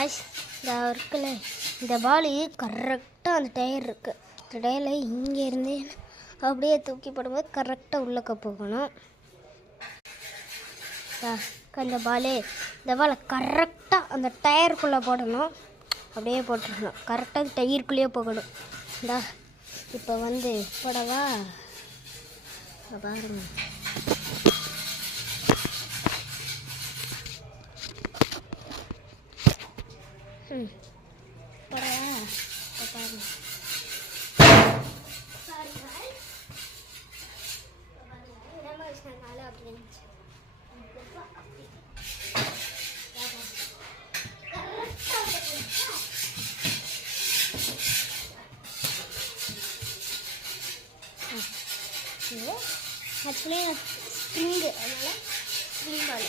Ash இந்த இருக்குல்ல இந்த பாலு கரெக்டாக அந்த டயர் இருக்குது. அந்த டயரில் இங்கேருந்து அப்படியே தூக்கி போடும்போது கரெக்டாக உள்ளக்க போகணும். இந்த பாலை கரெக்டாக அந்த டயருக்குள்ளே போடணும். அப்படியே போட்டுருக்கணும். கரெக்டாக டயருக்குள்ளேயே போகணும். இந்தா இப்போ வந்து போடவா பாருங்க. போடவா பாருங்க. ஆக்சுவலி ஸ்ப்ரிங்கு, அதனால் ஸ்ப்ரிங் பால்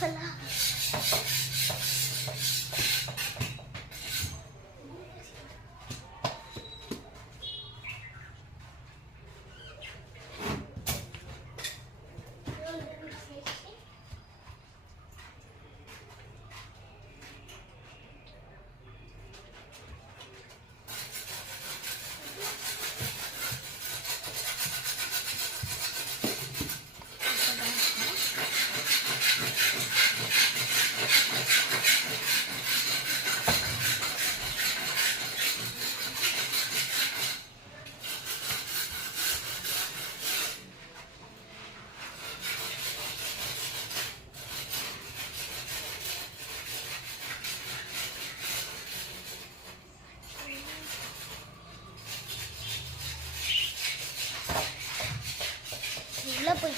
பாருங்க. உள்ள போய்